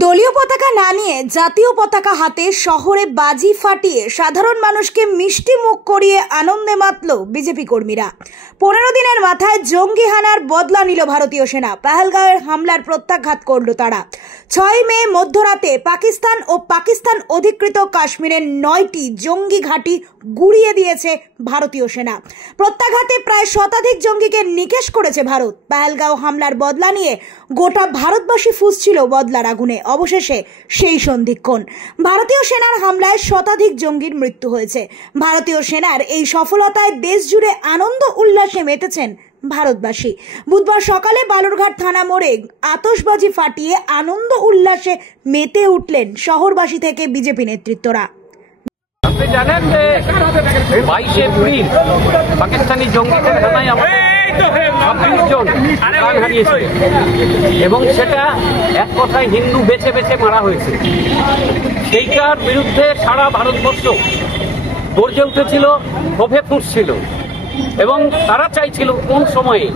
দলীয় পতাকা না নিয়ে জাতীয় পতাকা হাতে শহরে বাজি ফাটিয়ে সাধারণ মানুষকে মিষ্টি মুখ করিয়ে আনন্দে মাতল বিজেপি কর্মীরা। 15 দিনের মাথায় জঙ্গি হানার বদলা নিল ভারতীয় সেনা। পহেলগাঁওয়ের হামলার প্রত্যাঘাত করল তারা। 6 মে মধ্যরাতে পাকিস্তান ও পাকিস্তান অধিকৃত কাশ্মীরের 9টি জঙ্গি ঘাঁটি গুড়িয়ে দিয়েছে ভারতীয় সেনা। প্রত্যাঘাতে প্রায় শতাধিক জঙ্গিকে নিকেশ করেছে ভারত। পহেলগাঁও হামলার বদলা নিয়ে গোটা ভারতবাসী ফুঁসছিল বদলার আগুনে। অবশেষে সেই সন্ধিক্ষণ। ভারতীয় সেনার হামলায় শতাধিক জঙ্গির মৃত্যু হয়েছে। ভারতীয় সেনার এই সফলতায় দেশ জুড়ে আনন্দ উল্লাসে মেতেছেন ভারতবাসী। বুধবার সকালে বালুরঘাট থানা মোড়ে আতশবাজি ফাটিয়ে আনন্দ উল্লাসে মেতে উঠলেন শহরবাসী থেকে বিজেপি নেতৃত্বরা। আপনি জানেন যে 22 এপ্রিল পাকিস্তানি জঙ্গিদের হানায় আমাদের 26 জন প্রাণ হারিয়েছে এবং সেটা এক কথায় হিন্দু বেছে বেছে মারা হয়েছে। সেইটার বিরুদ্ধে সারা ভারতবর্ষ গর্জে উঠেছিল, ক্ষোভে ফুঁসছিল এবং তারা চাইছিল কোন সময়ে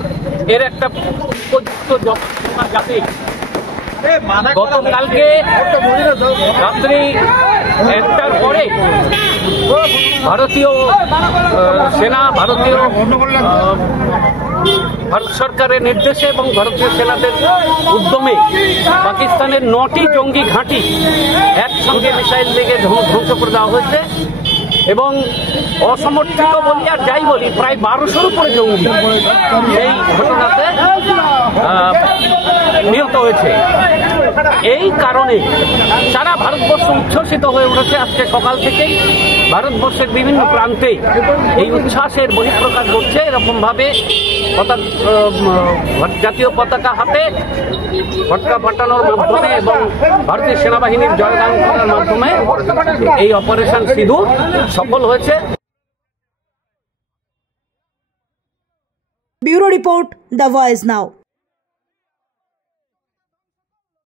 এর একটা উপযুক্ত জবাব যাবে। গতকালকে রাত্রি 1টার পরে ভারতীয় সেনা ভারত সরকারের নির্দেশে এবং ভারতীয় সেনাদের উদ্যমে পাকিস্তানের 9টি জঙ্গি ঘাঁটি একসঙ্গে মিসাইল থেকে ধ্বংস করে দেওয়া হয়েছে এবং অসমর্থিত বলি আর যাই বলি প্রায় 1200-র উপরে জঙ্গি এই ঘটনাতে নিহত হয়েছে। এই কারণে সারা ভারতবর্ষ উচ্ছ্বসিত হয়ে উঠেছে। আজকে সকাল থেকেই ভারতবর্ষের বিভিন্ন প্রান্তে এই উচ্ছ্বাসের বহিঃপ্রকাশ ঘটছে। এরকম ভাবে জাতীয় পতাকা হাতে ফটকা ফাটানোর মাধ্যমে এবং ভারতীয় সেনাবাহিনীর জয়গান করার মাধ্যমে এই অপারেশন সিঁদুর সফল হয়েছে। Bureau report, the voice now.